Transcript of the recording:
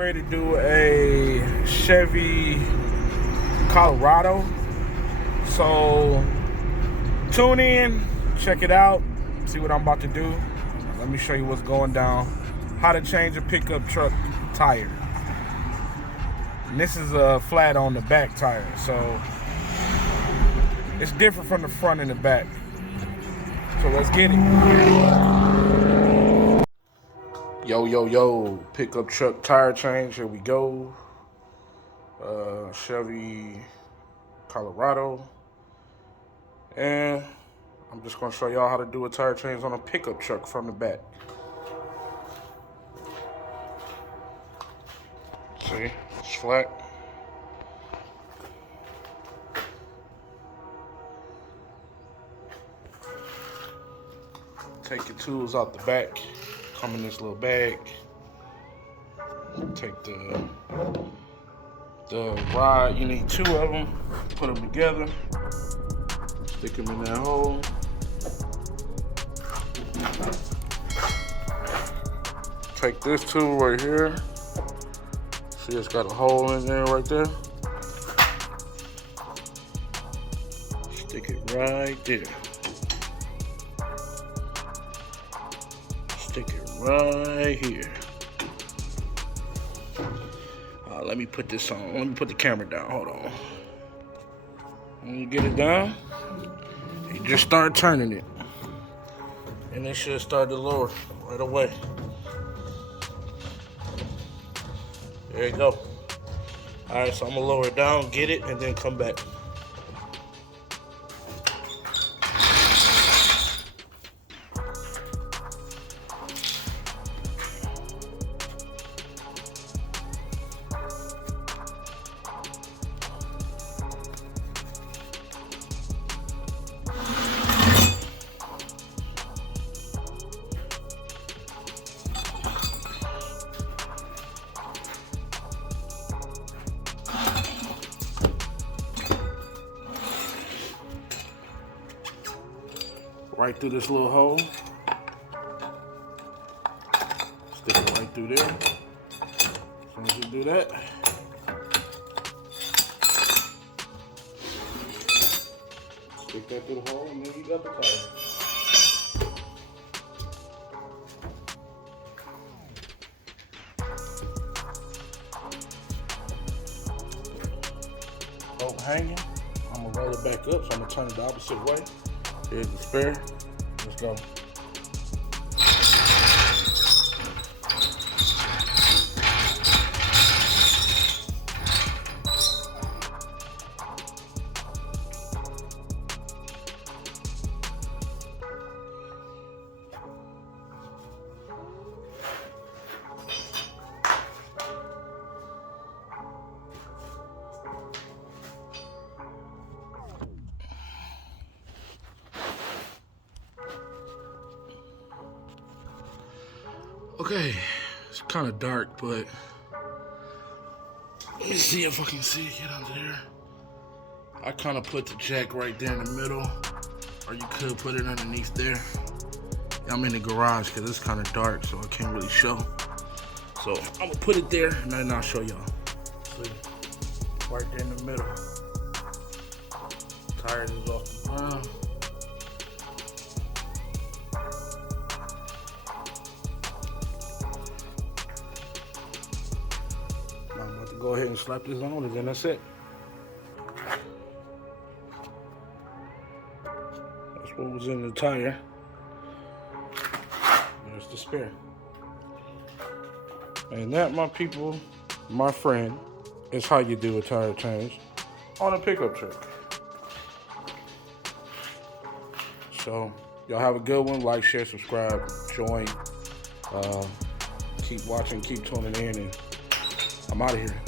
ready to do a Chevy Colorado. So tune in, check it out, see what I'm about to do. Let me show you what's going down. How to change a pickup truck tire. And this is a flat on the back tire, so it's different from the front and the back. So let's get it. Yo, pickup truck tire change, here we go. Chevy Colorado. And I'm just gonna show y'all how to do a tire change on a pickup truck from the back. See, it's flat. Take your tools out the back. Come in this little bag. Take the rod. You need two of them. Put them together. Stick them in that hole. Take this tool right here. See, it's got a hole in there right there. Stick it right there. Stick it right here. Let me put this on. Let me put the camera down. Hold on. When you get it down, you just start turning it. And it should start to lower right away. There you go. Alright, so I'm gonna lower it down, get it, and then come back. Right through this little hole. Stick it right through there. As soon as you do that, stick that through the hole, and then you got the tire. Bolt hanging. I'm gonna roll it back up, so I'm gonna turn it the opposite way. Here's the spare. Let's go. Okay, it's kind of dark, but let me see if I can see it get under there. I kind of put the jack right there in the middle, or you could put it underneath there. I'm in the garage because it's kind of dark, so I can't really show. So I'm gonna put it there, and then I'll show y'all. See, right there in the middle. Tires is off the ground. I'm about to go ahead and slap this on, and then that's it. That's what was in the tire. There's the spare. And that, my people, my friend, is how you do a tire change on a pickup truck. So, y'all have a good one. Like, share, subscribe, join. Keep watching, keep tuning in, and I'm out of here.